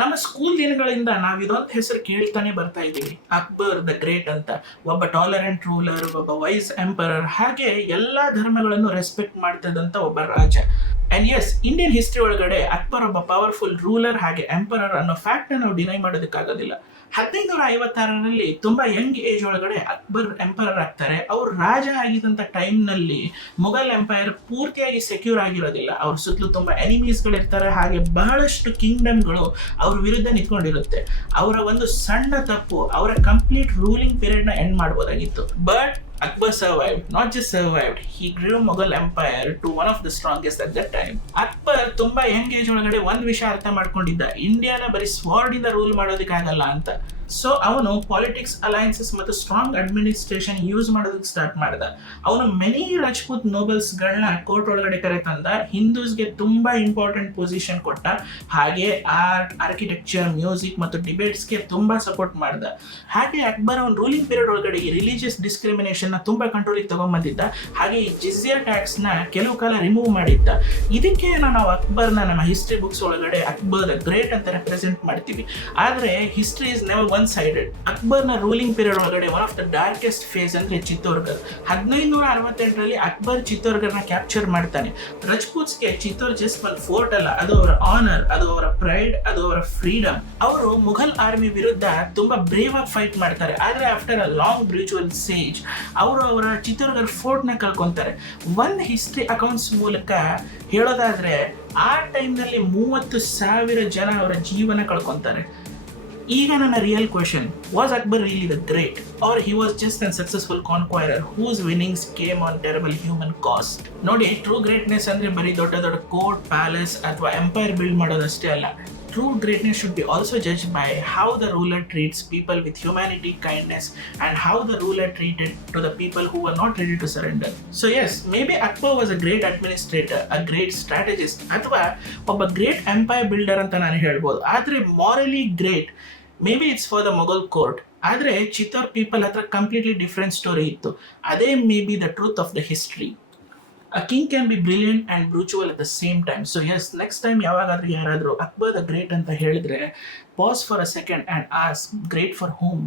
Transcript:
ನಮ್ಮ ಸ್ಕೂಲ್ ದಿನಗಳಿಂದ ನಾವು ಇದೊಂದು ಹೆಸರು ಕೇಳ್ತಾನೆ ಬರ್ತಾ ಇದ್ದೀವಿ, ಅಕ್ಬರ್ ದ ಗ್ರೇಟ್ ಅಂತ. ಒಬ್ಬ ಟಾಲರೆಂಟ್ ರೂಲರ್, ಒಬ್ಬ ವೈಸ್ ಎಂಪರರ್, ಹಾಗೆ ಎಲ್ಲಾ ಧರ್ಮಗಳನ್ನು ರೆಸ್ಪೆಕ್ಟ್ ಮಾಡ್ತಿದ್ದಂತ ಒಬ್ಬ ರಾಜ. ಅಂಡ್ ಎಸ್, ಇಂಡಿಯನ್ ಹಿಸ್ಟ್ರಿ ಒಳಗಡೆ ಅಕ್ಬರ್ ಒಬ್ಬ ಪವರ್ಫುಲ್ ರೂಲರ್ ಹಾಗೆ ಎಂಪರರ್ ಅನ್ನೋ ಫ್ಯಾಕ್ಟ್ ನಾವು ಡಿನೈ ಮಾಡೋದಕ್ಕಾಗೋದಿಲ್ಲ. 1556ರಲ್ಲಿ ತುಂಬಾ ಯಂಗ್ ಏಜ್ ಒಳಗಡೆ ಅಕ್ಬರ್ ಎಂಪರರ್ ಆಗ್ತಾರೆ. ಅವ್ರು ರಾಜ ಆಗಿದ್ದಂತ ಟೈಮ್ ನಲ್ಲಿ ಮೊಘಲ್ ಎಂಪೈರ್ ಪೂರ್ತಿಯಾಗಿ ಸೆಕ್ಯೂರ್ ಆಗಿರೋದಿಲ್ಲ. ಅವ್ರ ಸುತ್ತಲೂ ತುಂಬಾ ಎನಿಮೀಸ್ ಗಳಿರ್ತಾರೆ, ಹಾಗೆ ಬಹಳಷ್ಟು ಕಿಂಗ್ಡಮ್ಗಳು ಅವ್ರ ವಿರುದ್ಧ ನಿಂತ್ಕೊಂಡಿರುತ್ತೆ. ಅವರ ಒಂದು ಸಣ್ಣ ತಪ್ಪು ಅವರ ಕಂಪ್ಲೀಟ್ ರೂಲಿಂಗ್ ಪೀರಿಯಡ್ ನ ಎಂಡ್ ಮಾಡಬಹುದಾಗಿತ್ತು. But Akbar survived. Not just survived, he grew Mughal empire to one of the strongest at that time. Akbar ತುಂಬಾ ಯಂಗ್ ಏಜ್ ಒಳಗಡೆ ಒಂದ್ ವಿಷಯ ಅರ್ಥ ಮಾಡ್ಕೊಂಡಿದ್ದ, ಇಂಡಿಯಾನ ಬರೀ ಸ್ವಾರ್ಡ್ ಇಂದ ರೂಲ್ ಮಾಡೋದಕ್ಕಾಗಲ್ಲ ಅಂತ. ಸೊ ಅವನು ಪಾಲಿಟಿಕ್ಸ್, ಅಲೈನ್ಸಸ್ ಮತ್ತು ಸ್ಟ್ರಾಂಗ್ ಅಡ್ಮಿನಿಸ್ಟ್ರೇಷನ್ ಯೂಸ್ ಮಾಡೋದಕ್ಕೆ ಸ್ಟಾರ್ಟ್ ಮಾಡ್ದ. ಅವನು ಮೆನಿ ರಾಜ್ಪೂತ್ ನೋಬಲ್ಸ್ ಗಳನ್ನ ಕೋರ್ಟ್ ಒಳಗಡೆ ಕರೆ ತಂದ, ಹಿಂದೂಸ್ಗೆ ತುಂಬಾ ಇಂಪಾರ್ಟೆಂಟ್ ಪೊಸಿಷನ್ ಕೊಟ್ಟ, ಹಾಗೆ ಆರ್ಟ್, ಆರ್ಕಿಟೆಕ್ಚರ್, ಮ್ಯೂಸಿಕ್ ಮತ್ತು ಡಿಬೇಟ್ಸ್ಗೆ ತುಂಬಾ ಸಪೋರ್ಟ್ ಮಾಡ್ದ. ಹಾಗೆ ಅಕ್ಬರ್ ಅವನ ರೂಲಿಂಗ್ ಪೀರಿಯಡ್ ಒಳಗಡೆ ಈ ರಿಲಿಜಿಯಸ್ ಡಿಸ್ಕ್ರಿಮಿನೇಷನ್ ನ ತುಂಬಾ ಕಂಟ್ರೋಲಿಗೆ ತಗೊಂಡ್ಬಂದಿದ್ದ. ಹಾಗೆ ಈ ಜಿಜಿಯಾ ಟ್ಯಾಕ್ಸ್ ನ ಕೆಲವು ಕಾಲ ರಿಮೂವ್ ಮಾಡಿದ್ದ. ಇದಕ್ಕೆ ನಾವು ಅಕ್ಬರ್ನ ನಮ್ಮ ಹಿಸ್ಟ್ರಿ ಬುಕ್ಸ್ ಒಳಗಡೆ ಅಕ್ಬರ್ ದ ಗ್ರೇಟ್ ಅಂತ ರೆಪ್ರೆಸೆಂಟ್ ಮಾಡ್ತೀವಿ. ಆದ್ರೆ history is never one sided. ಅಕ್ಬರ್ನ ರೂಲಿಂಗ್ ಪೀರಿಯಡ್ ಒಳಗಡೆ one of the darkest phase ಅಂದ್ರೆ ಚಿತ್ತೋರ್ಗರ್. 1568ರಲ್ಲಿ ಅಕ್ಬರ್ ಚಿತ್ತೋರ್ಗರ್ನ ಕ್ಯಾಪ್ಚರ್ ಮಾಡ್ತಾನೆ. ರಜಪೂತ್ಸ್ಗೆ ಚಿತ್ತೋರ್ ಜಸ್ಟ್ ಒಂದು ಫೋರ್ಟ್ ಅಲ್ಲ, ಅದು ಅವರ ಆನರ್, ಅದು ಅವರ ಪ್ರೈಡ್, ಅದು ಅವರ ಫ್ರೀಡಮ್. ಅವರು ಮುಘಲ್ ಆರ್ಮಿ ವಿರುದ್ಧ ತುಂಬಾ ಬ್ರೇವ್ ಆಗಿ ಫೈಟ್ ಮಾಡ್ತಾರೆ. ಆದ್ರೆ ಆಫ್ಟರ್ ಅ ಲಾಂಗ್ ಬ್ರಿಚುವಲ್ ಸೇಜ್ ಅವರು ಅವರ ಚಿತ್ತೋರ್ಗರ್ ಫೋರ್ಟ್ ನ ಕಳ್ಕೊಂತಾರೆ. ಒಂದು ಹಿಸ್ಟ್ರಿ ಅಕೌಂಟ್ಸ್ ಮೂಲಕ ಹೇಳೋದಾದ್ರೆ ಆ ಟೈಮ್ ನಲ್ಲಿ 30,000 ಜನ ಅವರ ಜೀವನ ಕಳ್ಕೊಂತಾರೆ. ಈಗ ನನ್ನ real question, was Akbar really the great, or he was just an successful conqueror whose winnings came on terrible human cost? ನೋಡಿ, ಟ್ರೂ ಗ್ರೇಟ್ನೆಸ್ ಅಂದ್ರೆ ಬರೀ ದೊಡ್ಡ ದೊಡ್ಡ ಕೋರ್ಟ್, ಪ್ಯಾಲೇಸ್ ಅಥವಾ ಎಂಪೈರ್ ಬಿಲ್ಡ್ ಮಾಡೋದಷ್ಟೇ ಅಲ್ಲ. True greatness should be also judged by how the ruler treats people with humanity, kindness, and how the ruler treated to the people who were not ready to surrender. So yes, maybe Akbar was a great administrator, a great strategist, ಅಥವಾ ಒಬ್ಬ great empire builder ಅಂತ ನಾನು ಹೇಳ್ಬೋದು. ಆದ್ರೆ morally great, maybe it's for the Mughal court. ಆದ್ರೆ Chittor people ಹತ್ರ completely different story ಇತ್ತು. ಅದೇ may be the truth of the history. A king can be brilliant and brutal at the same time. So yes, next time ಯಾವಾಗಾದ್ರೂ ಯಾರಾದ್ರೂ Akbar the great ಅಂತ ಹೇಳಿದ್ರೆ, pause for a second and ask, great for whom?